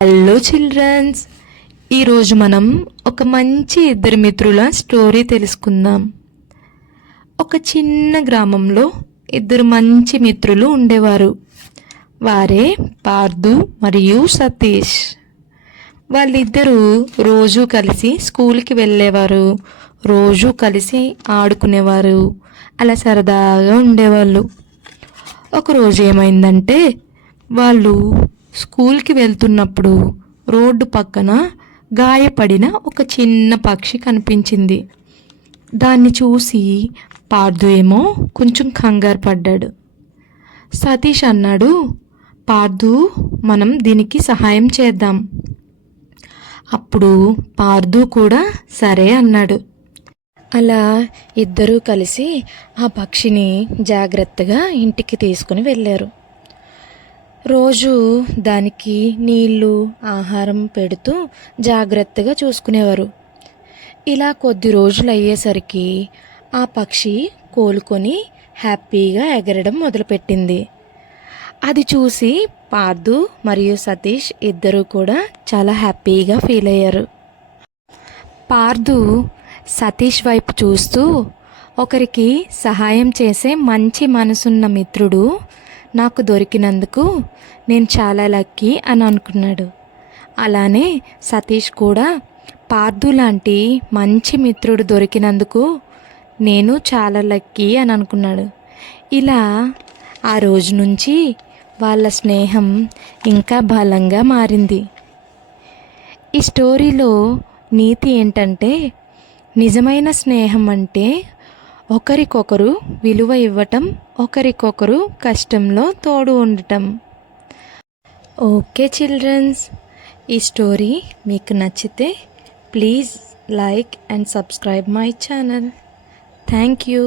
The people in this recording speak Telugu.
హలో చిల్డ్రన్స్, ఈరోజు మనం ఒక మంచి ఇద్దరు మిత్రుల స్టోరీ తెలుసుకుందాం. ఒక చిన్న గ్రామంలో ఇద్దరు మంచి మిత్రులు ఉండేవారు. వారే పార్థు మరియు సతీష్. వాళ్ళిద్దరూ రోజు కలిసి స్కూల్కి వెళ్ళేవారు, రోజు కలిసి ఆడుకునేవారు, అలా సరదాగా ఉండేవాళ్ళు. ఒకరోజు ఏమైందంటే, వాళ్ళు స్కూల్కి వెళ్తున్నప్పుడు రోడ్డు పక్కన గాయపడిన ఒక చిన్న పక్షి కనిపించింది. దాన్ని చూసి పార్థు ఏమో కొంచెం కంగారు పడ్డాడు. సతీష్ అన్నాడు, పార్థు, మనం దీనికి సహాయం చేద్దాం. అప్పుడు పార్థు కూడా సరే అన్నాడు. అలా ఇద్దరూ కలిసి ఆ పక్షిని జాగ్రత్తగా ఇంటికి తీసుకుని వెళ్ళారు. రోజు దానికి నీళ్ళు, ఆహారం పెడుతూ జాగ్రత్తగా చూసుకునేవారు. ఇలా కొద్ది రోజులు అయ్యేసరికి ఆ పక్షి కోలుకొని హ్యాపీగా ఎగరడం మొదలుపెట్టింది. అది చూసి పార్థు మరియు సతీష్ ఇద్దరూ కూడా చాలా హ్యాపీగా ఫీల్ అయ్యారు. పార్థు సతీష్ వైపు చూస్తూ, ఒకరికి సహాయం చేసే మంచి మనసున్న మిత్రుడు నాకు దొరికినందుకు నేను చాలా లక్కీ అని అనుకున్నాడు. అలానే సతీష్ కూడా పార్థు లాంటి మంచి మిత్రుడు దొరికినందుకు నేను చాలా లక్కీ అని అనుకున్నాడు. ఇలా ఆ రోజు నుంచి వాళ్ళ స్నేహం ఇంకా బలంగా మారింది. ఈ స్టోరీలో నీతి ఏంటంటే, నిజమైన స్నేహం అంటే ఒకరికొకరు విలువ ఇవ్వటం, ఒకరికొకరు కష్టంలో తోడు ఉండటం. ఓకే చిల్డ్రన్స్, ఈ స్టోరీ మీకు నచ్చితే please like and subscribe my channel. Thank you.